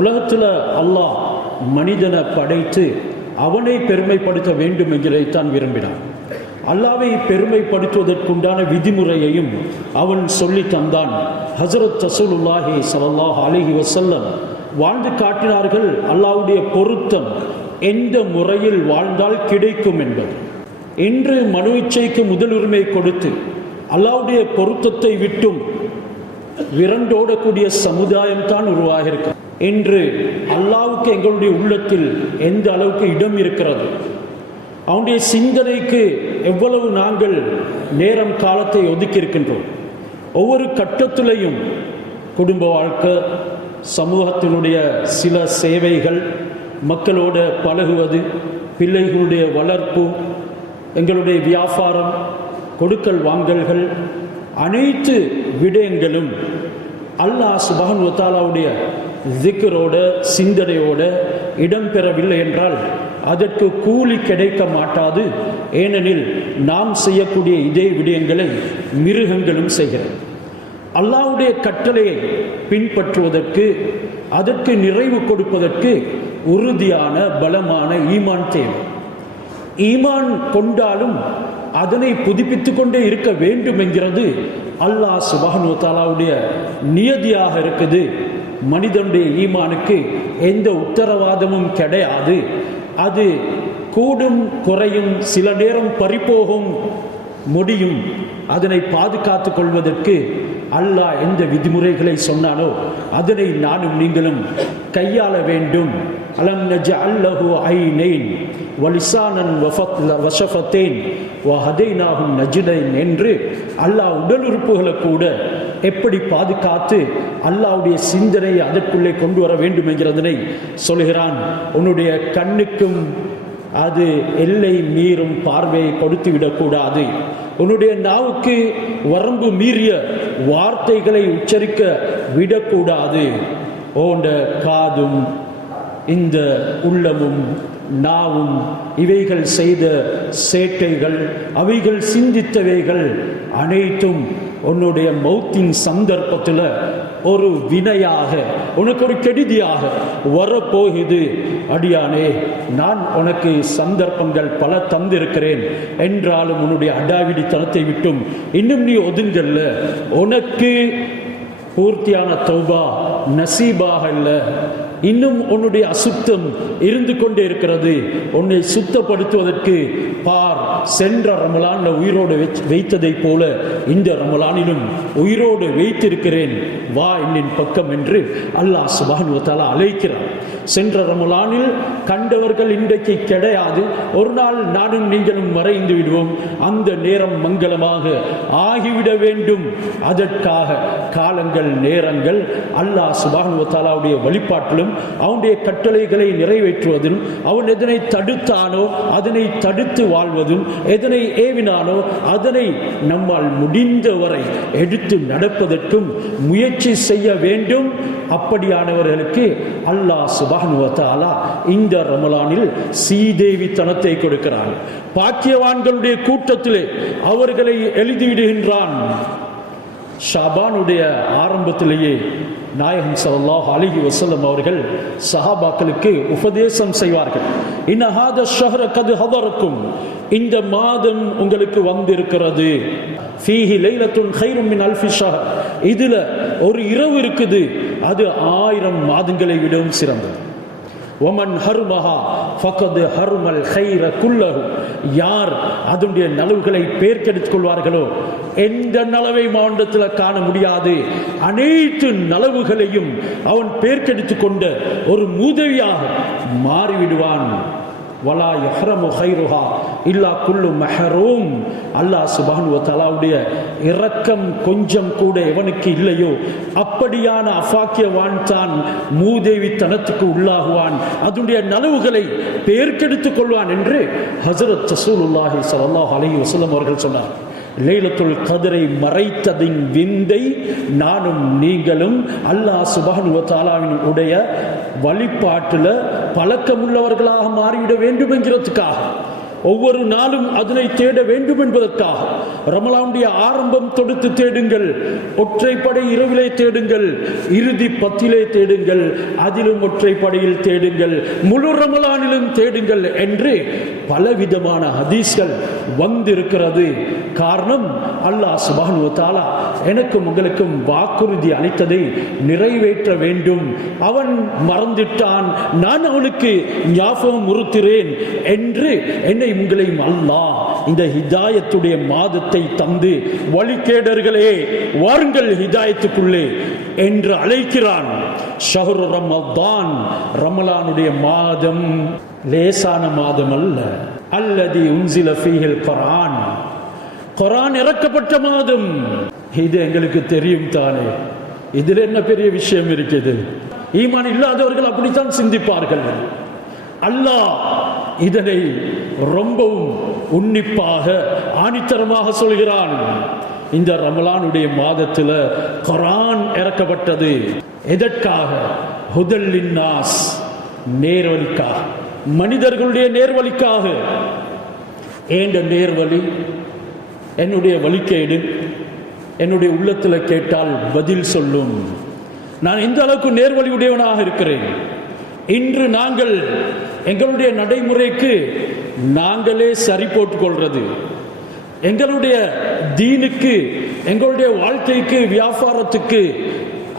உலகத்தில் அல்லாஹ் மனிதனை படைத்து அவனை பெருமைப்படுத்த வேண்டும் என்கிறதைத்தான் விரும்பினான். அல்லாவை பெருமைப்படுத்துவதற்குண்டான விதிமுறையையும் அவன் சொல்லி தந்தான். ஹஸரத் ரசூலுல்லாஹி ஸல்லல்லாஹு அலைஹி வஸல்லம் வாழ்ந்து காட்டினார்கள் அல்லாஹ்வுடைய பொருத்தம் எந்த முறையில் வாழ்ந்தால் கிடைக்கும் என்பது. இன்று மனு இச்சைக்கு முதலுரிமை கொடுத்து அல்லாஹ்வுடைய பொருத்தத்தை விட்டும் விரண்டோடக்கூடிய சமுதாயம் தான் உருவாகியிருக்கு. இன்று அல்லாஹ்வுக்கு எங்களுடைய உள்ளத்தில் எந்த அளவுக்கு இடம் இருக்கிறது, அவனுடைய சிந்தனைக்கு எவ்வளவு நாங்கள் நேரம் காலத்தை ஒதுக்கி இருக்கின்றோம். ஒவ்வொரு கட்டத்திலையும் குடும்ப வாழ்க்கை, சமூகத்தினுடைய சில சேவைகள், மக்களோட பழகுவது, பிள்ளைகளுடைய வளர்ப்பு, எங்களுடைய வியாபாரம், கொடுக்கல் வாங்கல்கள், அனைத்து விடயங்களும் அல்லாஹ் சுப்ஹானஹு வ தஆலாவுடைய திக்ரோட சிந்தனையோட இடம்பெறவில்லை என்றால் அதற்கு கூலி கிடைக்க மாட்டாது. ஏனெனில் நாம் செய்யக்கூடிய இதே விடயங்களை மிருகங்களும் செய்கிறது. அல்லாஹ்வுடைய கட்டளையை பின்பற்றுவதற்கு, அதற்கு நிறைவு கொடுப்பதற்கு உறுதியான பலமான ஈமான் தேவை. ஈமான் கொண்டாலும் அதனை புதுப்பித்துக் கொண்டே இருக்க வேண்டும் என்கிறது அல்லாஹ் சுப்ஹானஹு வ தஆலாவுடைய நியதியாக இருக்குது. மனிதனுடைய ஈமானுக்கு எந்த உத்தரவாதமும் கிடையாது. அது கூடும் குறையும், சில நேரம் பறிபோகும், முடியும். அதனை பாதுகாத்துக் கொள்வதற்கு அல்லாஹ் எந்த விதிமுறைகளை சொன்னானோ அதனை நானும் நீங்களும் கையாள வேண்டும். அலம் நஜஅல் லஹு ஐனைன் வலிசானன் வஷஃபத்தைன் வஹதைனாஹும் நஜ்தைன் என்று அல்லாஹ் உடல் உறுப்புகளை கூட எப்படி பாதுகாத்து அல்லாஹ்வுடைய சிந்தனையை அதற்குள்ளே கொண்டு வர வேண்டும் என்கிறதனை சொல்கிறான். உன்னுடைய கண்ணுக்கும் அது எல்லை மீறும் பார்வையை கொடுத்து விடக்கூடாது. உன்னுடைய நாவுக்கு வரம்பு மீறிய வார்த்தைகளை உச்சரிக்க விடக்கூடாது. ஓண்ட காதும் இந்த உள்ளமும் நாவும் இவைகள் செய்த சேட்டைகள், அவைகள் சிந்தித்தவைகள் அனைத்தும் உன்னுடைய மௌத்தின் சந்தர்ப்பத்தில் ஒரு வினையாக, உனக்கு ஒரு கெடுதியாக வரப்போகுது. அடியானே, நான் உனக்கு சந்தர்ப்பங்கள் பல தந்திருக்கிறேன் என்றாலும் உன்னுடைய அடாவிடித்தனத்தை விட்டும் இன்னும் நீ ஒதுங்கல்ல. உனக்கு பூர்த்தியான தௌபா நசீபாக இல்லை. இன்னும் உன்னுடைய அசுத்தம் இருந்து கொண்டே இருக்கிறது. உன்னை சுத்தப்படுத்துவதற்கு பார், சென்ற ரமலான்ல உயிரோடு வைத்ததை போல இந்த ரமலானிலும் உயிரோடு வைத்திருக்கிறேன், வா என்னின் பக்கம் என்று அல்லாஹ் சுப்ஹானஹு வ தஆலா அழைக்கிறார். சென்ற ரமலானில் கண்டவர்கள் இன்றைக்கு கிடையாது. ஒரு நாள் நானும் நீங்களும் மறைந்து விடுவோம். அந்த நேரம் மங்களமாக ஆகிவிட வேண்டும். அதற்காக காலங்கள், நேரங்கள் அல்லாஹ் சுப்ஹானஹு வ தஆலாவுடைய வழிபாட்டிலும் அவனுடைய கட்டளைகளை நிறைவேற்றுவதும், அவன் எதனை தடுத்தானோ அதனை தடுத்து வாழ்வதும், எதனை ஏவினானோ அதனை நம்மால் முடிந்தவரை எடுத்து நடப்பதற்கும் முயற்சி செய்ய வேண்டும். அப்படியானவர்களுக்கு அல்லாஹ் சுப்ஹானஹு வ தஆலா இந்த ரமலானில் சீதேவித்தனத்தை கொடுக்கிறான். பாக்கியவான்களுடைய கூட்டத்திலே அவர்களை எழுதிவிடுகின்றான். ஷாபானுடைய ஆரம்பத்திலேயே நாயகம் ஸல்லல்லாஹு அலைஹி வஸல்லம் அவர்கள் சஹாபாக்களுக்கு உபதேசம் செய்வார்கள். இன்ன ஹாத ஷஹ்ர கத் ஹதரக்கும், இந்த மாதம் உங்களுக்கு வந்திருக்கிறது. ஃபீஹி லைலத்துன் கைரும் மின் அல்ஃபி ஷஹர், இதுல ஒரு இரவு இருக்குது, அது 1000 மாதங்களை விடவும் சிறந்தது. ஒமன் ஹர்மஹா ஃபகத் ஹர்மல் கைர குல்லஹு, யார் அதனுடைய நலவுகளை பேர்க்கெடுத்துக் கொள்வார்களோ எந்த நலவை மாவட்டத்தில் காண முடியாது, அனைத்து நலவுகளையும் அவன் பேர்க்கெடுத்துக் கொண்ட ஒரு மூதவியாக மாறிவிடுவான். வலா யஹ்ரமு கைருஹா இல்லா குல்லு மஹரூம். அல்லாஹ் சுப்ஹானஹு வ தஆலாவுடைய இரக்கம் கொஞ்சம் கூட எவனுக்கு இல்லையோ அப்படியான அஃபாக்கியவான் தான் மூதேவித்தனத்துக்கு உள்ளாகுவான், அதனுடைய நலவுகளை பேர்க்கெடுத்துக் கொள்வான் என்று ஹஸரத் ரசூலுல்லாஹி ஸல்லல்லாஹு அலைஹி வஸல்லம் அவர்கள் சொன்னார். லைலத்துல் கத்ரை மறைத்ததின் விந்தை நானும் நீங்களும் அல்லாஹ் சுப்ஹானஹு வ தஆலாவின் உடைய வழிபாட்டில் பழக்கமுள்ளவர்களாக மாறிவிட வேண்டும் என்கிறதுக்காக ஒவ்வொரு நாளும் அதனை தேட வேண்டும் என்பதற்காக ரமலானுடைய ஆரம்பம் தொடுத்து தேடுங்கள், ஒற்றைப்படை இரவிலே தேடுங்கள், இறுதி 10 தேடுங்கள், அதிலும் ஒற்றைப்படையில் தேடுங்கள், முழு ரமலானிலும் தேடுங்கள் என்று பலவிதமான ஹதீஸ்கள் வந்திருக்கிறது. காரணம், அல்லாஹ் சுப்ஹானஹு வ தஆலா எனக்கும் உங்களுக்கும் வாக்குறுதி அளித்ததை நிறைவேற்ற வேண்டும். அவன் மறந்துட்டான், நான் அவனுக்கு ஞாபகம் உறுத்துகிறேன் என்று என்னை உங்களையும் அல்லாஹ் இந்த ஹிதாயத்துடைய மாதத்தை தந்து வழிகேடர்களே வாருங்கள் ஹிதாயத்துக்குள்ளே என்று அழைக்கிறான். ஷஹ்ரு ரமதான், ரமலானுடைய மாதம் லேசான மாதம் அல்ல. அல்லதி உன்சில ஃபீஹில் குர்ஆன், குர்ஆன் இறக்கப்பட்ட மாதம். இது எங்களுக்கு தெரியும் தானே, இதில் என்ன பெரிய விஷயம் இருக்குது? ஈமான் இல்லாதவர்கள் அப்படித்தான் சிந்திப்பார்கள். அல்லாஹ் இதனை ரொம்பவும் உன்னிப்பாக ஆணித்தரமாக சொல்கிறான். இந்த ரமலானுடைய மாதத்தில் குர்ஆன் இறக்கப்பட்டது. எதற்காக? ஹுதல் லின்னாஸ், நேர்வழிக்காக, மனிதர்களுடைய நேர்வழிக்காக. ஏண்ட நேர்வழி, என்னுடைய வழிகேடு என்னுடைய உள்ளத்தில் கேட்டால் பதில் சொல்லும். நான் இந்த அளவுக்கு நேர்வழி உடையவனாக இருக்கிறேன். இன்று நாங்கள் எங்களுடைய நடைமுறைக்கு நாங்களே சரி போட்டுக் கொள்றது, எங்களுடைய தீனுக்கு, எங்களுடைய வாழ்க்கைக்கு, வியாபாரத்துக்கு,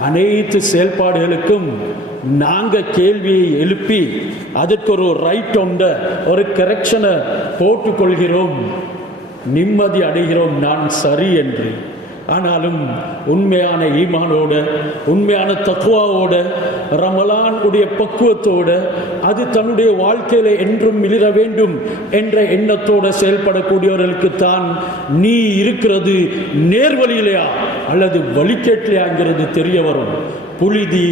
அனைத்து செயல்பாடுகளுக்கும் நாங்கள் கேள்வியை எழுப்பி அதற்கு ஒரு ரைட் உண்ட ஒரு கரெக்ஷனை போட்டுக்கொள்கிறோம், நிம்மதி அடைகிறோம் நான் சரி என்று. ஆனாலும் உண்மையான ஈமானோட, உண்மையான தக்வாவோட, ரமலான் உடைய பக்குவத்தோட, அது தன்னுடைய வாழ்க்கையில என்றும் மிளிர வேண்டும் என்ற எண்ணத்தோட செயல்படக்கூடியவர்களுக்கு தான் நீ இருக்கிறது நேர்வழியிலையா அல்லது வழிகேட்டிலையாங்கிறது தெரிய வரும். புழுதி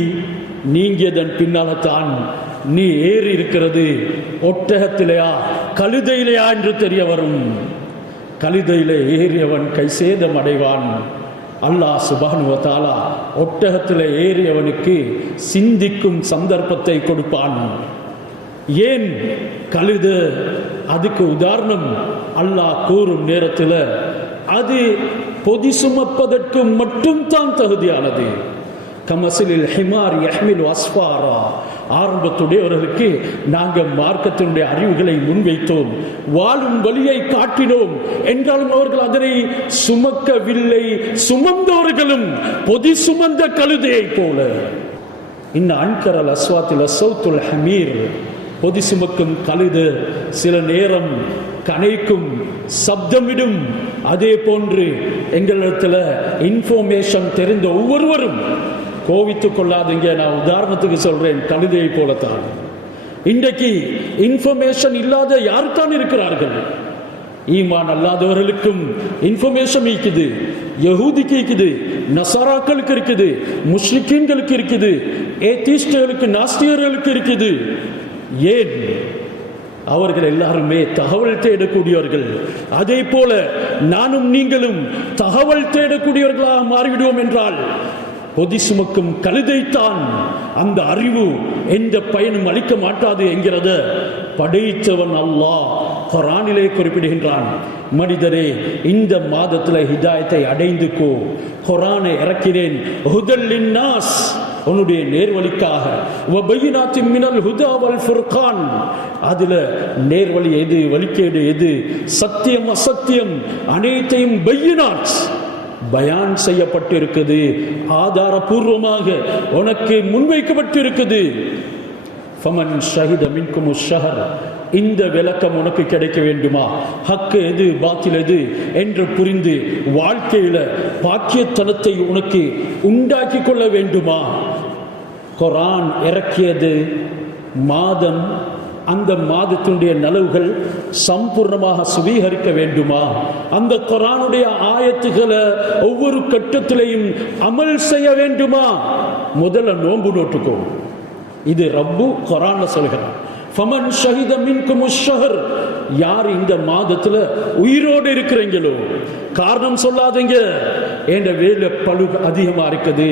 நீங்கியதன் பின்னால்தான் நீ ஏறி இருக்கிறது ஒட்டகத்திலையா கழுதையிலையா என்று தெரிய வரும். கழுதையில ஏறியவன் கைசேதம் அடைவான். அல்லாஹ் சுப்ஹானஹு வ தஆலா ஒட்டகத்தில் ஏறியவனுக்கு சிந்திக்கும் சந்தர்ப்பத்தை கொடுப்பான். ஏன் கழுத? அதுக்கு உதாரணம் அல்லாஹ் கூறும் நேரத்தில் அது பொதி சுமப்பதற்கு மட்டும் தான் தகுதியானது. கமசிலில் ஹிமார் யஹ்மிலு அஸ்ஃபாரா, ஆரம்பத்துடையவர்களுக்கு நாங்கள் மார்க்கத்தினுடைய அறிவுகளை முன்வைத்தோம், வாழும் வழியை காட்டினோம். என்றாலும் அவர்கள் அதனை சுமக்கவில்லை. சுமந்தவர்களும் பொதி சுமந்த கழுதையை போல. இன்ன அன்கரல் அஸ்வாத்தில் அஸ்ஸௌத்துல் ஹமீர், பொதி சுமக்கும் கழுது சில நேரம் கனைக்கும், சப்தமிடும். அதே போன்று எங்களிடத்தில் இன்ஃபர்மேஷன் தெரிந்த ஒவ்வொருவரும் கோவித்துக் கொள்ளாதீங்க, நான் உதாரணத்துக்கு சொல்றேன், கழுதையை போலத்தான் இன்றைக்கு இன்ஃபர்மேஷன் இல்லாத யாருத்தான் இருக்கிறார்கள்? ஈமான் அல்லாதவர்களுக்கும் இன்ஃபர்மேஷன் இருக்குது, யஹூதிக்கு இருக்குது, நசாராக்களுக்கு இருக்குது, முஸ்லிம்களுக்கு இருக்குது, ஏத்திஸ்டுகளுக்கு, நாஸ்தியர்களுக்கு இருக்குது. ஏன்? அவர்கள் எல்லாருமே தகவல் தேடக்கூடியவர்கள். அதே போல நானும் நீங்களும் தகவல் தேடக்கூடியவர்களாக மாறிவிடுவோம் என்றால் பொதி சுமக்கும் கழுதைத்தான். அந்த அறிவு எந்த பயனும் அளிக்க மாட்டாது என்கிறத படைத்தவன் அல்லாஹ் குர்ஆனிலே குறிப்பிடுகின்றான். மனிதரே, இந்த மாதத்தில் ஹிதாயத்தை அடைந்துக்கோ. குர்ஆனை இறக்கினேன் ஹுதல் லின்னாஸ், உன்னுடைய நேர்வழிக்காக. வபையினாத்தின் மினல் ஹுதா வல் ஃபுர்கான், அதுல நேர்வழி எது, வழிகேடு எது, சத்தியம் அசத்தியம் அனைத்தையும் பையினாத், பயான் செய்யப்பட்டிருக்குது, ஆதாரபூர்வமாக உனக்கு முன்வைக்கப்பட்டிருக்குது. ஃபமன் ஷஹித மின்கும் ஷஹர், இந்த விளக்கம் உனக்கு கிடைக்க வேண்டுமா? ஹக்கு எது, பாத்தில் எது என்று புரிந்து வாழ்க்கையில பாக்கியத்தனத்தை உனக்கு உண்டாக்கி கொள்ள வேண்டுமா? குர்ஆன் இறக்கியது மாதம், அந்த மாதத்தினுடைய நலவுகள் சம்பூர்ணமாக சுவீகரிக்க வேண்டுமா? அந்த குர்ஆனுடைய ஆயத்துக்களை ஒவ்வொரு கட்டத்திலையும் அமல் செய்ய வேண்டுமா? முதல்ல நோன்பு நோட்டுக்கோ. இது ரப்பு குர்ஆன்ல சொல்கிறான். ஃபமன் ஷஹித மின்கும் ஷஹர், யார் இந்த மாதத்துல உயிரோடு இருக்கிறீங்களோ, காரணம் சொல்லாதீங்க, என் வேலை பழு அதிகமாக இருக்குது,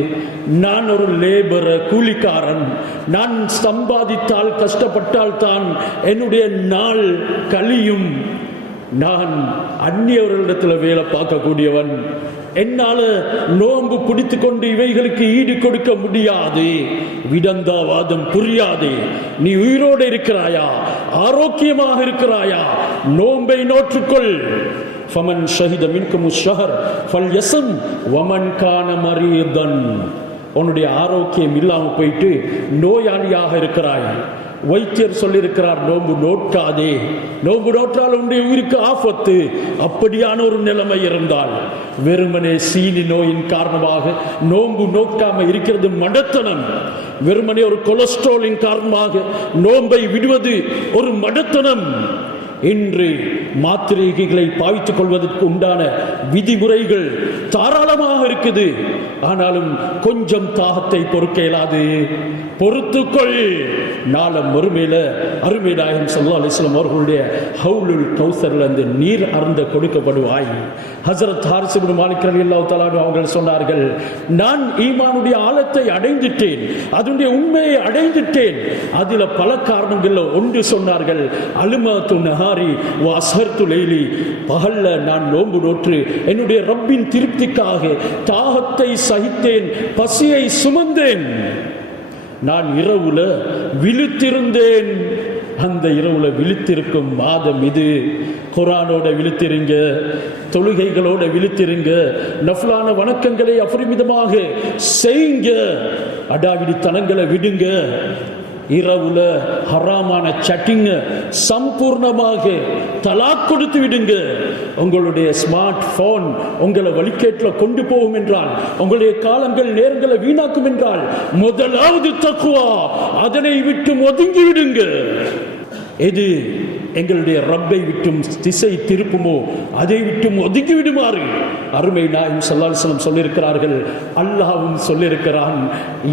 நான் ஒரு லேபர் கூலிக்காரன், நான் சம்பாதித்தால் கஷ்டப்பட்டால் தான் என்னுடைய நாள் கழியும், நான் அந்நியவர்களிடத்தில் வேலை பார்க்கக்கூடியவன், என்னால நோன்பு பிடித்து கொண்டு இவைகளுக்கு ஈடு கொடுக்க முடியாது, விடந்தாவாதம் புரியாது. நீ உயிரோடு இருக்கிறாயா, ஆரோக்கியமாக இருக்கிறாயா, நோன்பை நோற்றுக்கொள். ஃபமன் ஷஹித மின்கும் ஷஹர் ஃபல்யஸம் வமன் கான மரீதன். உன்னுடைய ஆரோக்கியம் இல்லாமல் போயிட்டு நோயாளியாக இருக்கிறாய், வைத்தியர் சொல்லியிருக்கிறார் நோன்பு நோட்காதே, நோன்பு நோற்றால் உன்னுடைய உயிருக்கு ஆபத்து. அப்படியான ஒரு நிலைமை இருந்தால் வெறுமனே சீனி நோயின் காரணமாக நோன்பு நோக்காம இருக்கிறது மடத்தனம். வெறுமனே ஒரு கொலஸ்ட்ராலின் காரணமாக நோன்பை விடுவது ஒரு மடத்தனம். இன்று மாத்திரைகளை பாவித்துக் கொள்வதற்கு உண்டான விதிமுறைகள் தாராளமாக இருக்குது. ஆனாலும் கொஞ்சம் தாகத்தை பொறுக்க இயலாது, பொறுத்துக்கொள். நாளம் மறுமையில அருமை நாயகம் ஸல்லல்லாஹு அலைஹி வஸல்லம் அவர்களுடைய ஹவுலுல் கௌசர்ல அந்த நீர் அருந்த கொடுக்கப்படுவாய். ஹஜ்ரத் ஹாரிஸ் இப்னு மாலிக் ரலியல்லாஹு தஆலா அவர்கள் சொன்னார்கள், நான் ஈமானுடைய ஆழத்தை அடைந்துட்டேன், அதனுடைய உண்மையை அடைந்துட்டேன். அதில் பல காரணங்கள் ஒன்று சொன்னார்கள், அலுமாத்து நஹாரி வ அஸ்ஹர்து லைலி. பகல்ல நான் நோன்பு நோற்று என்னுடைய ரப்பின் திருப்திக்காக தாகத்தை சகித்தேன், பசியை சுமந்தேன். நான் இரவுல விழித்திருந்தேன். அந்த இரவுல விழித்திருக்கும் மாதம் இது. குர்ஆனோட விழித்திருங்க, தொழுகைகளோட விழித்திருங்க, நஃபிலான வணக்கங்களை அபரிமிதமாக செய்யுங்க, அடாவிடித்தனங்களை விடுங்க. இரவுல ஹராமான சட்டிங்க சம்பூர்ணமாக தலாக் கொடுத்து விடுங்க. உங்களுடைய ஸ்மார்ட் போன் உங்களை வழிகேட்டில் கொண்டு போகும் என்றால், உங்களுடைய காலங்கள் நேரங்களை வீணாக்கும் என்றால், முதலாவது தக்வா, அதனை விட்டு ஒதுங்கி விடுங்க. எது எங்களுடைய ரப்பை விட்டும் திசை திருப்புமோ அதை விட்டும் ஒதுங்கி விடுமாறு அருமை நாயகம் ஸல்லல்லாஹு அலைஹி வஸல்லம் சொல்லியிருக்கிறார்கள். அல்லாஹ்வும் சொல்லியிருக்கிறான்,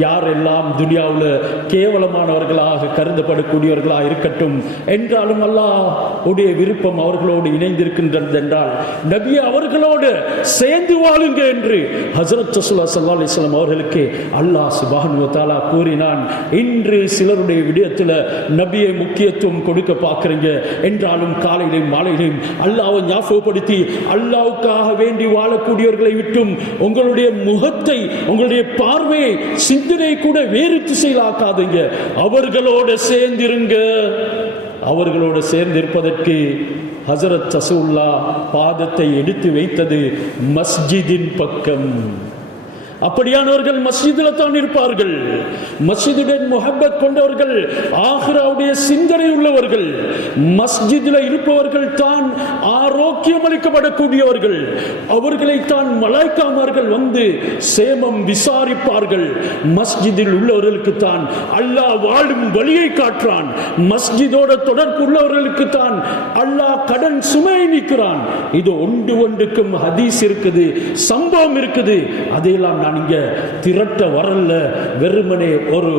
யாரெல்லாம் துனியாவில் கேவலமானவர்களாக கருதப்படக்கூடியவர்களாக இருக்கட்டும் என்றாலும் அல்லாஹ் உடைய விருப்பம் அவர்களோடு இணைந்திருக்கின்றது என்றால் நபி அவர்களோடு சேர்ந்து வாழுங்க என்று ஹஜ்ரத் ரசூலுல்லாஹி ஸல்லல்லாஹு அலைஹி வஸல்லம் அவர்களுக்கு அல்லாஹ் சுப்ஹானஹு வ தஆலா கூறினான். இன்று சிலருடைய விடயத்தில் நபியை முக்கியத்துவம் கொடுக்க பார்க்குறீங்க என்றாலும் காலையிலும் மாலையிலும் அல்லாஹ்வை ஞாபகப்படுத்தி அல்லாஹ்வுக்காக வேண்டி வாழக்கூடியவர்களை விட்டும் உங்களுடைய முகத்தை, உங்களுடைய பார்வையை, சிந்தனை கூட வேறு திசையில் ஆக்காதீங்க. அவர்களோடு சேர்ந்திருங்க. அவர்களோடு சேர்ந்திருப்பதற்கு ஹஜ்ரத் ரசூலுல்லாஹ் பாதத்தை எடுத்து வைத்தது மஸ்ஜிதின் பக்கம். அப்படியானவர்கள் மஸ்ஜிதில் தான் இருப்பார்கள். மஸ்ஜிதுடன் முஹப்பத் கொண்டவர்கள், ஆகிராவுடைய சிந்தனை உள்ளவர்கள், மஸ்ஜிதில் இருப்பவர்கள் தான் ஆரோக்கியம் அளிக்கப்படக்கூடியவர்கள். அவர்களைத்தான் மலாய்க்காமார்கள் வந்து சேமம் விசாரிப்பார்கள். மஸ்ஜிதில் உள்ளவர்களுக்கு தான் அல்லாஹ் வாழும் வழியை காட்டுறான். மஸ்ஜிதோட தொடர்பு உள்ளவர்களுக்கு தான் அல்லாஹ் கடன் சுமையை நீக்கிறான். இது ஒன்றுக்கும் ஹதீஸ் இருக்குது, சம்பவம் இருக்குது. அதையெல்லாம் நான் இங்க திரட்ட வரல, வெறுமனே ஒரு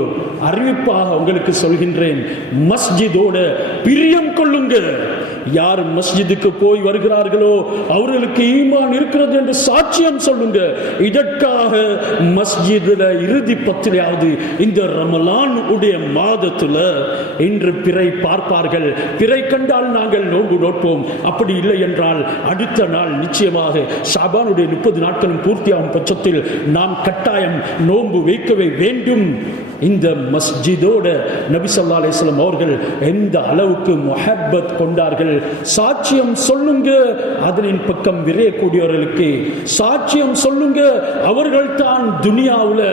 அறிவிப்பாக உங்களுக்கு சொல்கின்றேன். மஸ்ஜிதோட பிரியம் கொள்ளுங்க. யார் மஸ்ஜிதுக்கு போய் வருகிறார்களோ அவர்களுக்கு ஈமான் இருக்கிறது என்று சாட்சியம் சொல்லுங்க. இதற்காக மஸ்ஜிதுல இறுதி பத்திலாவது இந்த ரமலான் உடைய மாதத்துல இன்று பிறை பார்ப்பார்கள். பிறை கண்டால் நாங்கள் நோன்பு நோட்போம், அப்படி இல்லை என்றால் அடுத்த நாள் நிச்சயமாக ஷாபானுடைய 30 நாட்களும் பூர்த்தியாகும் பட்சத்தில் நாம் கட்டாயம் நோன்பு வைக்கவே வேண்டும். இந்த மஸ்ஜிதோட நபி ஸல்லல்லாஹு அலைஹி வஸல்லம் அவர்கள் எந்த அளவுக்கு முஹப்பத் கொண்டார்கள். சாட்சியம் சொல்லுங்க. அதனின் பக்கம் விரையக்கூடியவர்களுக்கு சாட்சியம் சொல்லுங்க. அவர்கள் தான் துனியாவில்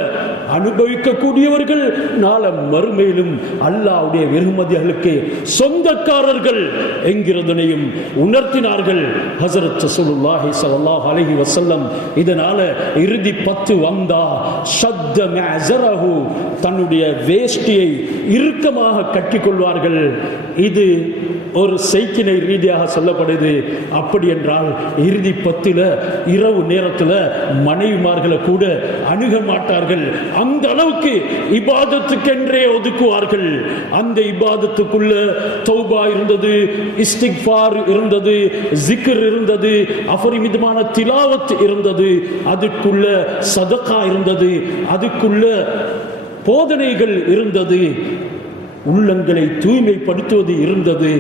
அனுபவிக்கக்கூடியவர்கள், நாளை மறுமையிலும் அல்லாஹ்வுடைய வெகுமதிகளுக்கு சொந்தக்காரர்கள் என்கிறதனையும் உணர்த்தினார்கள் ஹஜ்ரத் ரசூலுல்லாஹி ஸல்லல்லாஹு அலைஹி வஸல்லம். இதனால இறுதி 10 வந்தா ஷத்த மஅஸரஹு, தன்னுடைய வேஷ்டியை இறுக்கமாக கட்டிக்கொள்வார்கள். இது ஒரு செய்கினை ரீதியாக சொல்லப்படுது. அப்படி என்றால் இறுதி 10 இரவு நேரத்தில் மனைவிமார்களை கூட அணுக மாட்டார்கள். அந்த அளவுக்கு இபாதத்துக்கென்றே ஒதுக்குவார்கள். அந்த இபாதத்துக்குள்ள தௌபா இருந்தது, இஸ்திக்ஃபார் இருந்தது, ஜிக்ர் இருந்தது, அபரிமிதமான திலாவத் இருந்தது, அதுக்குள்ள சதகா இருந்தது, அதுக்குள்ள போதனைகள் இருந்தது, உள்ளங்களை தூய்மைப்படுத்துவது இருந்தது.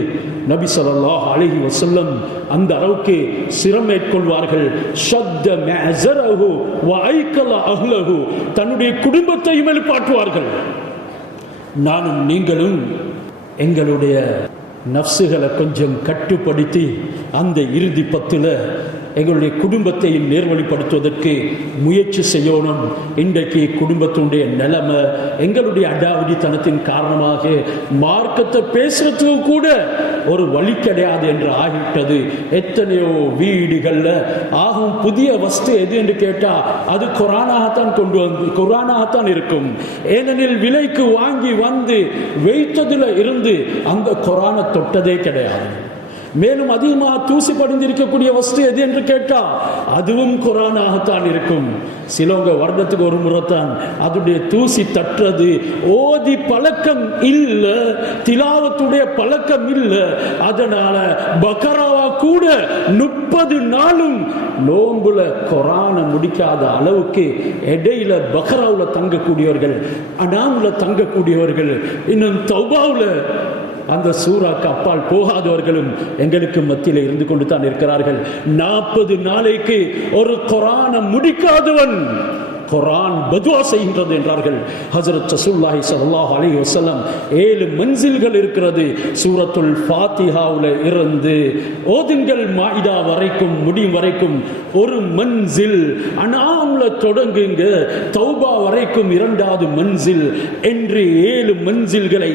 நபி ஸல்லல்லாஹு அலைஹி வஸல்லம் அந்த அளவுக்கு சிரம் மேற்கொள்வார்கள். ஷத்த மஅஸரஹு வ ஐகல அஹ்லஹு, தன்னுடைய குடும்பத்தையும் எழுப்பாட்டுவார்கள். நானும் நீங்களும் எங்களுடைய நஃப்ஸுகளை கொஞ்சம் கட்டுப்படுத்தி அந்த இறுதி 10 எங்களுடைய குடும்பத்தையும் நேர்வழிப்படுத்துவதற்கு முயற்சி செய்யணும். இன்றைக்கு குடும்பத்தினுடைய நிலைமை எங்களுடைய அடாவடித்தனத்தின் காரணமாக மார்க்கத்தை பேசுறதுக்கு கூட ஒரு வழி கிடையாது என்று ஆகிவிட்டது. எத்தனையோ வீடுகளில் ஆகும் புதிய வஸ்து எது என்று கேட்டால் அது குர்ஆனாகத்தான் குர்ஆனாகத்தான் இருக்கும். ஏனெனில் விலைக்கு வாங்கி வந்து வைத்ததில் இருந்து அந்த குர்ஆனை தொட்டதே கிடையாது. மேலும் அதிகமாக தூசி படிந்திருக்கக்கூடிய வஸ்து எது என்று கேட்டா அதுவும் குர்ஆனாகத்தான் இருக்கும். சிலவங்க வருடத்துக்கு ஒரு முறைத்தான் அதனுடைய தூசி தட்டுறது. ஓதி பழக்கம் இல்ல, திலாவத்துடைய பழக்கம் இல்ல. அதனால பக்கராவா கூட 30 நாளும் நோம்புல குர்ஆனை முடிக்காத அளவுக்கு இடையில பக்கராவுல தங்கக்கூடியவர்கள், அனாமுல தங்கக்கூடியவர்கள், இன்னும் தௌபாவுல அந்த சூறாக்கு அப்பால் போகாதவர்களும் எங்களுக்கு மத்தியில் இருந்து கொண்டு தான் இருக்கிறார்கள். 40 நாளைக்கு ஒரு குர்ஆனை முடிக்காதவன் குர்ஆன் பதுவா செய்கின்றது என்றார்கள் ஹஜ்ரத் ரசூலுல்லாஹி ஸல்லல்லாஹு அலைஹி வஸல்லம். 7 மன்சில்கள் இருக்கிறது. சூரத்துல் ஃபாத்திஹாவுல இருந்து ஓதுங்கள் மாயிதா வரைக்கும் முடியும் வரைக்கும் ஒரு மன்சில். அனாம்ல தொடங்குங்க, தௌபா வரைக்கும் 2வது மன்சில் என்று 7 மன்சில்களை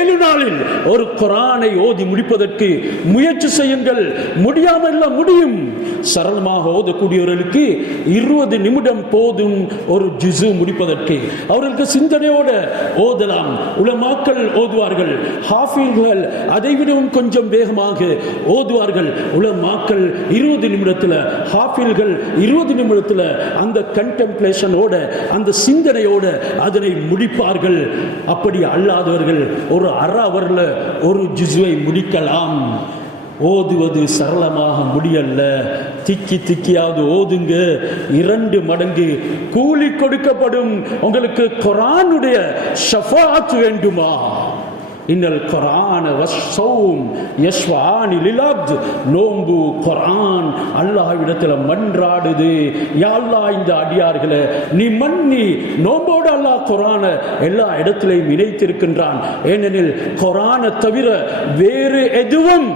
7 நாளில் ஒரு குர்ஆனை ஓதி முடிப்பதற்கு முயற்சி செய்யுங்கள். முடியாமல் முடியும். சரளமாக ஓதக்கூடியவர்களுக்கு 20 நிமிடம் போதும் ஒரு ஜுஸு முடிப்பதற்கு. அவர்களுக்கு சிந்தனையோட ஓதலாம். உலமாக்கள் ஓதுவார்கள், ஹாஃபில்கள் அதைவிடவும் கொஞ்சம் வேகமாக ஓதுவார்கள். உலமாக்கள் 20 நிமிடத்தில், ஹாஃபில்கள் 20 நிமிடத்தில் அந்த கண்டெம்ப்ளேஷனோட அந்த சிந்தனையோட அதனை முடிப்பார்கள். அப்படி அல்லாதவர்கள் ஒரு அரை அவர்ல ஒரு ஜுஸுவை முடிக்கலாம். ஓதுவது சரளமாக முடியல. திக்கி திக்கியாவது ஓதுங்க, 2 மடங்கு கூலி கொடுக்கப்படும். உங்களுக்கு குர்ஆனுடைய ஷஃபாஅத் வேண்டுமா? இன்னல் குர்ஆன வஸ்ஸௌம் யஷ்ஃபாஅனி லில் அப்த். நோன்பு குர்ஆன் அல்லாஹ்விடத்தில் மன்றாடுது, யா அல்லாஹ் இந்த அடியார்களை நீ மன்னி. நோம்போடு அல்லாஹ் குர்ஆனை எல்லா இடத்திலையும் இணைத்திருக்கின்றான். ஏனெனில் குர்ஆனை தவிர வேறு எதுவும்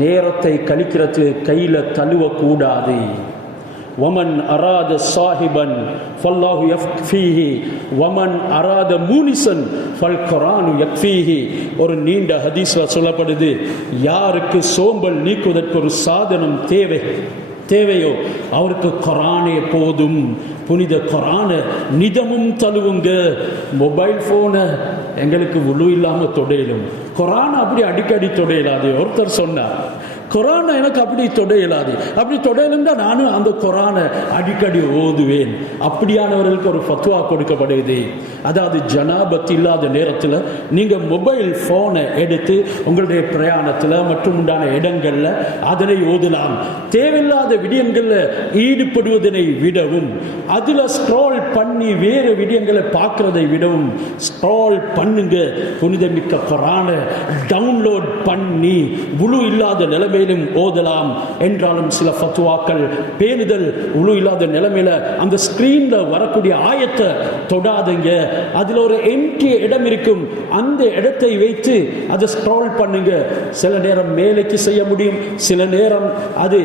நேரத்தை கழிக்கிறது கையில தழுவ கூடாது. வமன் அராத சாஹிபன் ஃபல்லாஹு யக்ஃபீஹி வமன் அராத மூனிசன் ஃபல் குர்ஆனு யக்ஃபீஹி. ஒரு நீண்ட ஹதீஸ்ல சொல்லப்படுது, யாருக்கு சோம்பல் நீக்குவதற்கு ஒரு சாதனம் தேவையோ அவருக்கு குர்ஆனே போதும். புனித குர்ஆனை நிதமும் தழுவுங்க. மொபைல் போனை எங்களுக்கு உழு இல்லாம தொடையிலும், குர்ஆனை அப்படி அடிக்கடி தொடையலாது. ஒருத்தர் சொன்னார், குர்ஆனை எனக்கு அப்படி தொடையலாது. அப்படி தொடையலும்னா நானும் அந்த குர்ஆனை அடிக்கடி ஓதுவேன். அப்படியானவர்களுக்கு ஒரு ஃபத்வா கொடுக்கப்படுது. அதாவது ஜனாபத் இல்லாத நேரத்தில் நீங்க மொபைல் போனை எடுத்து உங்களுடைய பிரயாணத்தில் மற்றும் உண்டான இடங்கள்ல அதனை ஓதலாம். தேவையில்லாத விடயங்கள்ல ஈடுபடுவதனை விடவும், அதுல ஸ்க்ரோல் பண்ணி வேறு விடயங்களை பார்க்கறதை விடவும் ஸ்க்ரோல் பண்ணுங்க. புனிதமிக்க குர்ஆனை டவுன்லோட் பண்ணி உழு இல்லாத நிலைமையிலும் ஓதலாம். என்றாலும் சில ஃபத்வாக்கள் பேணுதல், உழு இல்லாத நிலைமையில அந்த ஸ்கிரீன்ல வரக்கூடிய ஆயத்தை தொடாதீங்க. அதுல ஒரு எம்டி இடம் இருக்கும், அந்த இடத்தை வைத்து அதை ஸ்க்ரோல் பண்ணுங்க. சில நேரம் மேலைக்கு செய்ய முடியும், சில நேரம் அது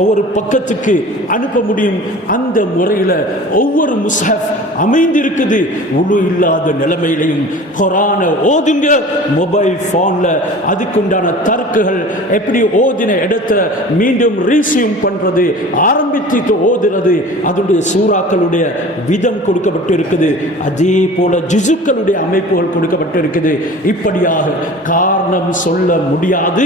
ஒவ்வொரு பக்கத்துக்கு அனுப்ப முடியும். அந்த முறையில் ஒவ்வொரு முஸ்ஹப் அமைந்திருக்குது. உழு இல்லாத நிலைமையிலையும் குர்ஆனை ஓதுங்க. மொபைல் போன்ல அதுக்குண்டான தர்க்குகள் எப்படி ஓதின இடத்துல மீண்டும் ரீசியூம் பண்றது, ஆரம்பித்து ஓதுறது, அதனுடைய சூறாக்களுடைய விதம் கொடுக்கப்பட்டு இருக்குது. அதே போல ஜுசுக்களுடைய அமைப்புகள் கொடுக்கப்பட்டு இருக்குது. இப்படியாக காரணம் சொல்ல முடியாது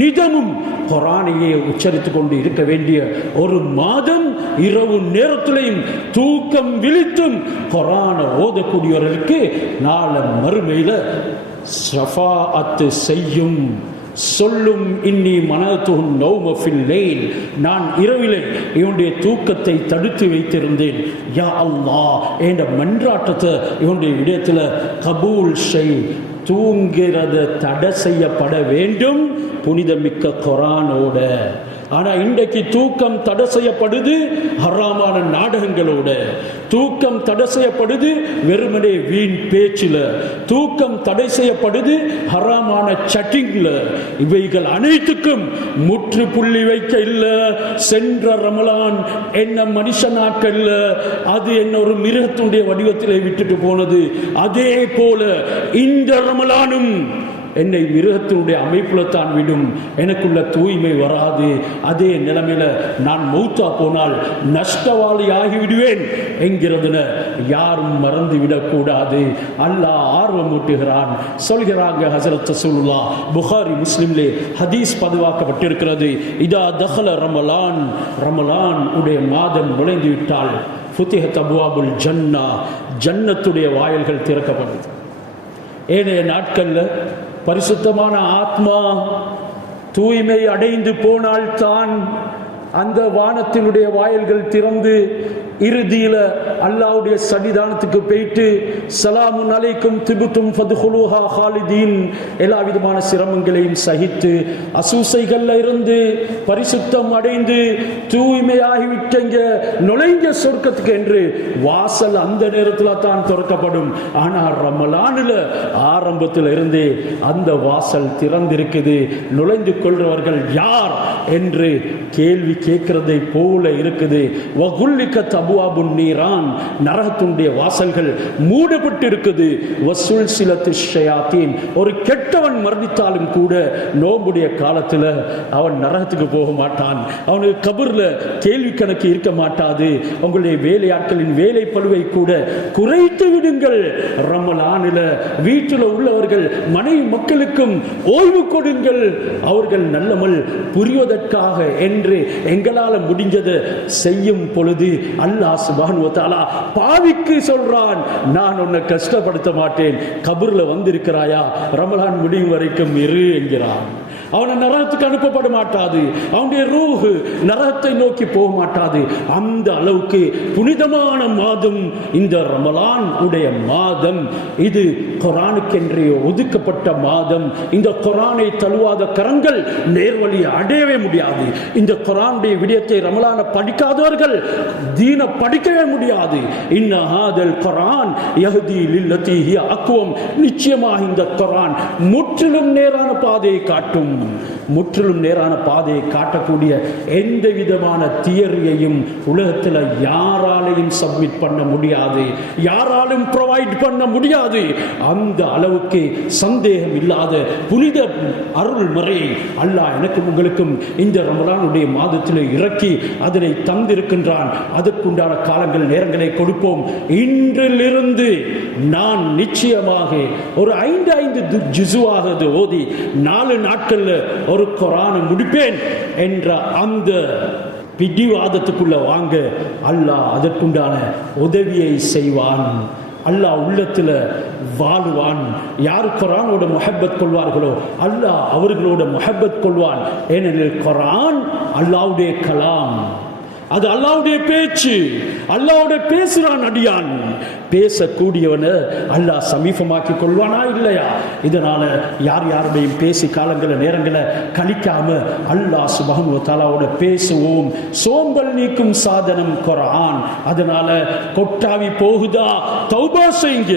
நிதமும் குர்ஆனையே உச்சரித்துக் கொண்டு இருக்க வேண்டிய ஒரு மாதம். இரவு நேரத்திலையும் தூக்கம் விழித்தும் குர்ஆனை ஓதக்கூடியவர்களுக்கு நாளை மறுமையில ஷஃபாஅத் செய்யும். சொல்லும் இன்னி மனதுஹும் நௌம ஃபில் லைல், நான் இரவிலே இவனுடைய தூக்கத்தை தடுத்து வைத்திருந்தேன். யா அல்லாஹ், என்ற மன்றாட்டத்தை இவனுடைய விடயத்தில் கபூல் செய். தூங்கிறது தடை செய்யப்பட வேண்டும் புனிதமிக்க குர்ஆனோட. ஆனா இன்றைக்கு தூக்கம் தடை செய்யப்படுது ஹராமான நாடகங்களோட, தூக்கம் தடை செய்யப்படுது வெறுமனே வீண் பேச்சில், தூக்கம் தடை செய்யப்படுது ஹராமான சட்டிங்ல. இவைகள் அனைத்துக்கும் முற்றுப்புள்ளி வைக்க இல்ல. சென்ற ரமலான் என்ன மனுஷனாக்க இல்ல, அது என்ன ஒரு மிருகத்துடைய வடிவத்திலே விட்டுட்டு போனது. அதே போல இந்த ரமலானும் என்னை மிருகத்தினுடைய அமைப்புல தான் விடும். எனக்குள்ள தூய்மை வராது. அதே நிலைமையில நான் மௌத்தா போனால் நஷ்டவாளி ஆகிவிடுவேன் என்கிறதுல யாரும் மறந்து விடக்கூடாது. அல்லாஹ் ஆர்வம் ஊட்டுகிறான். சொல்கிறாங்க ஹஸரத் ரசூலுல்லாஹ், புகாரி முஸ்லிம்லே ஹதீஸ் பதிவாக்கப்பட்டிருக்கிறது. இதா தஹல ரமலான், ரமலான் உடைய மாதம் நுழைந்து விட்டால் ஃபுதிஹத் அப்வாபுல் ஜன்னா, ஜன்னத்துடைய வாயில்கள் திறக்கப்படுது. ஏனைய நாட்கள்ல பரிசுத்தமான ஆத்மா தூய்மை அடைந்து போனால்தான் அந்த வானத்தினுடைய வாயில்கள் திறந்து இறுதியில அல்லாஹ்வுடைய சன்னிதானத்துக்கு போயிட்டு ஸலாமுன் அலைக்கும் திபுத்தும் ஃபதுஹுலுஹா ஹாலிதீன், எல்லா விதமான சிரமங்களையும் சகித்து அசூசைகள்ல இருந்து பரிசுத்தம் அடைந்து தூய்மையாகிவிட்டங்க, நுழைஞ்ச சொர்க்கத்துக்கு என்று வாசல் அந்த நேரத்தில் தான் திறக்கப்படும். ஆனால் ரமலானில் ஆரம்பத்தில் இருந்தே அந்த வாசல் திறந்திருக்குது. நுழைந்து கொள்றவர்கள் யார் என்று கேள்வி கேட்கிறதை போல இருக்குது. வகுல்லிகத் அபுவாபுன் நீரான், நரகத்துடைய வாசல்கள் மூடப்பட்டு இருக்குது. வசுல்சிலத்து ஷயாத்தீன், ஒரு கெட்டவன் மரணித்தாலும் கூட நோம்புடைய காலத்தில் அவன் நரகத்துக்கு போக மாட்டான். அவனுக்கு கபர்ல கேள்வி கணக்கு இருக்க மாட்டாது. உங்களுடைய வேலையாட்களின் வேலை பளுவை கூட குறைத்து விடுங்கள். ரமலானில வீட்டில் உள்ளவர்கள் மனைவி மக்களுக்கும் ஓய்வு கொடுங்கள். அவர்கள் நல்லமல் புரிவதற்காக என்று எங்களால் முடிஞ்சதை செய்யும் பொழுது அல்லாஹ் சுப்ஹானஹு வ தஆலா பாவிக்கு சொல்றான், நான் உன்னை கஷ்டப்படுத்த மாட்டேன். கபர்ல வந்திருக்கிறாயா, ரமலான் முடியும் வரைக்கும் இரு என்கிறான். அவனை நரகத்துக்கு அனுப்பப்பட மாட்டாது. அவனுடைய ரூஹ் நரகத்தை நோக்கி போக மாட்டாது. அந்த அளவுக்கு புனிதமான மாதம் இந்த ரமலான் உடைய மாதம். இது குர்ஆனுக்கென்றே ஒதுக்கப்பட்ட மாதம். இந்த குர்ஆனை தழுவாத கரங்கள் நேர்வழியை அடையவே முடியாது. இந்த குர்ஆனுடைய விடயத்தை ரமலான படிக்காதவர்கள் தீன படிக்கவே முடியாது. இன்ன ஹாதல் குர்ஆன் யஹ்தி லில்லதி ஹிய அக்வம், நிச்சயமாக இந்த குர்ஆன் முற்றிலும் நேரான பாதையை காட்டும். முற்றிலும் நேரான பாதையை காட்டக்கூடிய எந்த விதமான தியரியையும் உலகத்தில் யாராலையும் சப்மிட் பண்ண முடியாது, யாராலும் ப்ரொவைட் பண்ண முடியாது. அந்த அளவுக்கு சந்தேகம் இல்லாத புனித அருள் முறையை அல்லாஹ் எனக்கும் உங்களுக்கும் இந்த ரமலானுடைய மாதத்தில் இறக்கி அதனை தந்திருக்கின்றான். அதற்குண்டான காலங்கள் நேரங்களை கொடுப்போம். இன்றிலிருந்து நான் நிச்சயமாக ஒரு 5 ஜுசுவாக ஓதி 4 நாட்கள்ல ஒரு குர்ஆனை முடிப்பேன் என்ற அந்த பிடிவாதத்துக்குள்ள வாங்க அல்லாஹ் அதற்குண்டான உதவியை செய்வான். அல்லாஹ் உள்ளத்துல வாழுவான். யார் குர்ஆனோட முஹப்பத் கொள்வார்களோ அல்லாஹ் அவர்களோட முஹப்பத் கொள்வான். ஏனெனில் குர்ஆன் அல்லாஹ்வுடைய கலாம், அது அல்லாஹ்வுடைய பேச்சு. அல்லாஹ்வுடைய பேசுறான் அடியான். பேசக்கூடியவனை அல்லாஹ் சமீபமாக்கி கொள்வானா இல்லையா? இதனால யார் யாருடையும் பேசி காலங்களை நேரங்களை கழிக்காம அல்லாஹ் சுப்ஹானஹு வ தஆலாவோட பேசுவோம். சோம்பல் நீக்கும் சாதனம் குர்ஆன். அதனால கொட்டாவி போகுதா, தௌபா செய்யுங்க.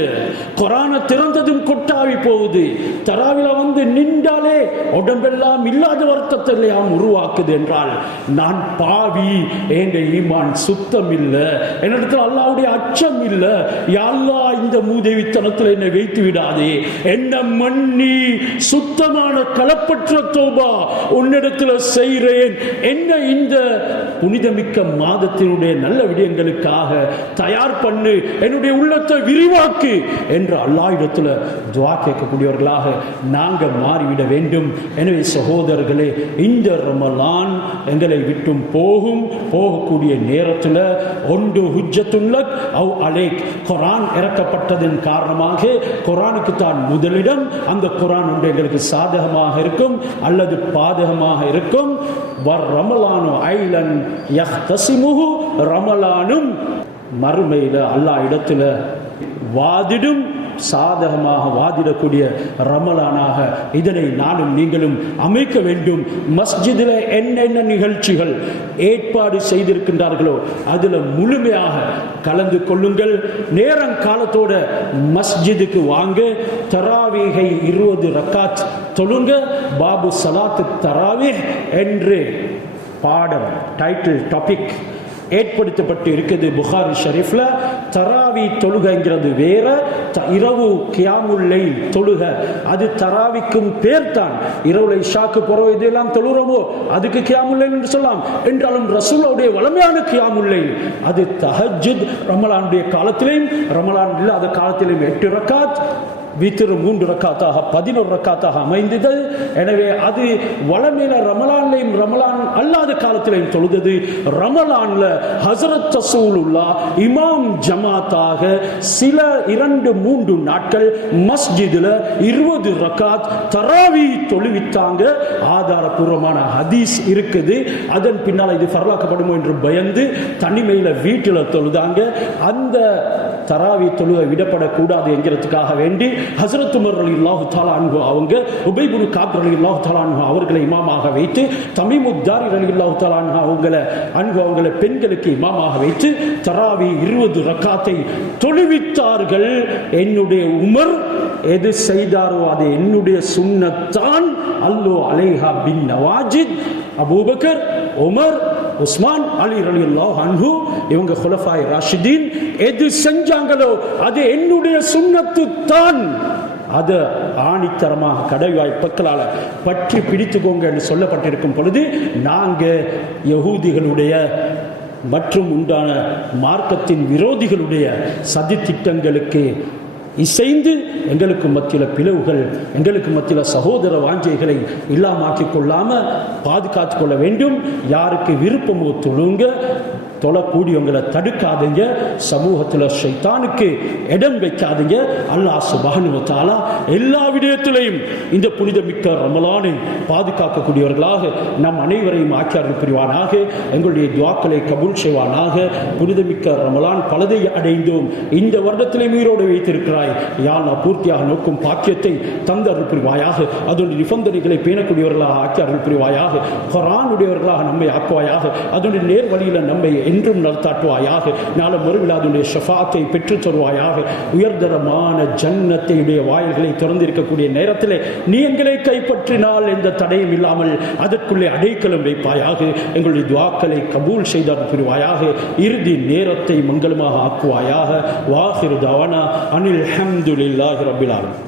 குர்ஆனை திறந்ததும் கொட்டாவி போகுது. தராவில வந்து நின்றாலே உடம்பெல்லாம் இல்லாத வருத்தத்தை எல்லாம் உருவாக்குது என்றால் நான் பாவி, எங்க ஈமான் சுத்தம் இல்லை, என்னிடத்தில் அல்லாஹ்வுடைய அச்சம் இல்லை. யா அல்லாஹ், இந்த மூதேவித்தனத்தில் என்னை வைத்து விடாதே, என்ன மன்னி, சுத்தமான கலப்பற்ற தௌபா உன்னிடத்தில் செய்கிறேன், என்ன இந்த புனிதமிக்க மாதத்தினுடைய நல்ல விடயங்களுக்காக தயார் பண்ணு, என்னுடைய உள்ளத்தை விரிவாக்கு என்று அல்லாஹ் இடத்துல துஆ கேட்கக்கூடியவர்களாக நாங்கள் மாறிவிட வேண்டும். எனவே சகோதரர்களே, இந்த ரமலான் எங்களை விட்டும் போகக்கூடிய நேரத்தில் ஒன்று ஹுஜ்ஜத்துல்லக் அவ் அலைக், குர்ஆன் இறக்கப்பட்டதன் காரணமாக குர்ஆனுக்கு தான் முதலிடம். அந்த குர்ஆன் ஒன்று எங்களுக்கு சாதகமாக இருக்கும் அல்லது பாதகமாக இருக்கும். வர் ரமலானு ஐலன் யஹ்தஸிமுஹு, ரமலானும் மறுமையில் அல்லாஹ் இடத்துல வாதிடும், சாதகமாக வாதிடக்கூடிய ரமலானாக இதனை நானும் நீங்களும் அமைக்க வேண்டும். மஸ்ஜிதில் என்னென்ன நிகழ்ச்சிகள் ஏற்பாடு செய்திருக்கின்றார்களோ அதில் முழுமையாக கலந்து கொள்ளுங்கள். நேரம் காலத்தோட மஸ்ஜிதுக்கு வாங்க. தராவீகை 20 ரக்காத் தொழுங்க. பாபு சலாத்து தராவீஹ் என்று பாடம், டைட்டில், டாபிக் ஏற்படுத்தப்பட்டு இருக்குது புகாரி ஷரீஃப்ல. தராவி தொழுகைங்கிறது வேற, இரவு கியாமுல் லைல் தொழுக அது தராவிக்கும் பேர் தான். இரவுல இஷாக்கு போறோம் இதெல்லாம் தொழுறோமோ அதுக்கு கியாமுல் லைல் என்று சொல்லலாம். என்றாலும் ரசூலுடைய வளமையான கியாமுல் லைல் அது தஹஜ்ஜுத். ரமலானுடைய காலத்திலேயும் ரமலான் இல்லாத காலத்திலேயும் 8 ரக்காத், வித்திரு 3 ரக்காத்தாக 11 ரக்காத்தாக அமைந்தது. எனவே அது வளமையில ரமலான்லையும் ரமலான் அல்லாத காலத்திலையும் தொழுதது. ரமலான்ல ஹஸரத் ரசூலுல்லாஹ் இமாம் ஜமாத்தாக சில 2-3 நாட்கள் மஸ்ஜிதுல 20 ரக்காத் தராவி தொழுவித்தாங்க. ஆதாரபூர்வமான ஹதீஸ் இருக்குது. அதன் பின்னால் இது ஃபர்லாக்கப்படுமோ என்று பயந்து தனிமையில வீட்டில் தொழுதாங்க. அந்த தராவி தொழுகை விடப்படக்கூடாது என்கிறதுக்காக வேண்டி ஹஸரத் உமர் ரலியல்லாஹு தஆலா அன்ஹு அவங்க உபை இப்னு கஅப் ரலியல்லாஹு தஆலா அன்ஹு அவர்களை இமாமாக வைத்து தமீமுத் தாரி ரலியல்லாஹு தஆலா அன்ஹு அவங்களை பெண்களுக்கு இமாமாக வைத்து தராவி 20 ரக்காத்தை தொழுவித்தார்கள். என்னுடைய உமர் எது செய்தாரோ அது என்னுடைய சுன்னத்தான். அல்லு அலைஹா பின் நவாஜித். அபூபக்கர், உமர், உஸ்மான், அலி ரலியல்லாஹு அன்ஹு இவங்க குலஃபாய் ராஷிதீன் எது செஞ்சாங்களோ அது என்னுடைய சுன்னத்து தான். அது ஆணித்தரமாக கடைவாய் பக்களால் பற்றி பிடித்துக்கோங்க என்று சொல்லப்பட்டிருக்கும் பொழுது நாங்கள் யகூதிகளுடைய மற்றும் உண்டான மார்க்கத்தின் விரோதிகளுடைய சதி திட்டங்களுக்கு இசைந்து எங்களுக்கு மத்தியில் பிளவுகள், எங்களுக்கு மத்தியில் சகோதர வாஞ்சைகளை இல்லாமாக்கிக் கொள்ளாமல் பாதுகாத்து கொள்ள வேண்டும். யாருக்கு விருப்பமோ தொழுங்க, தொழக்கூடியவங்களை தடுக்காதீங்க, சமூகத்தில் ஷைத்தானுக்கு இடம் வைக்காதீங்க. அல்லாஹ் சுப்ஹானஹு வ தஆலா எல்லா விடயத்திலையும் இந்த புனிதமிக்க ரமலானை பாதுகாக்கக்கூடியவர்களாக நம் அனைவரையும் ஆக்கியார்கள் புரிவானாக. எங்களுடைய துஆக்களை கபூல் செய்வானாக. புனிதமிக்க ரமலான் பலதை அடைந்தோம், இந்த வருடத்திலே உயிரோடு வைத்திருக்கிறாய் யா அல்லாஹ், பூர்த்தியாக நோக்கும் பாக்கியத்தை தந்தருள் புரிவாயாக. அதனுடைய நிபந்தனைகளை பேணக்கூடியவர்களாக ஆக்கியார்கள் புரிவாயாக. குர்ஆனுடையவர்களாக நம்மை ஆக்குவாயாக. அதனுடைய நேர் வழியில் நம்மை என்றும் நடத்தாட்டுவாயாக. நாளை மறுவில் அதனுடைய ஷஃபாத்தை பெற்றுத் தருவாயாக. உயர்தரமான ஜன்னத்தையுடைய வாயில்களை திறந்திருக்கக்கூடிய நேரத்தில் நீ எங்களை கைப்பற்றினால் எந்த தடையும் இல்லாமல் அதற்குள்ளே அடைக்கலம் வைப்பாயாக. எங்களுடைய துஆக்களை கபூல் செய்தார் புரிவாயாக. இறுதி நேரத்தை மங்களமாக ஆக்குவாயாக. வாஹிரு தவானா அனில் ஹம்துலில்லாஹி ரப்பில் ஆலமீன்.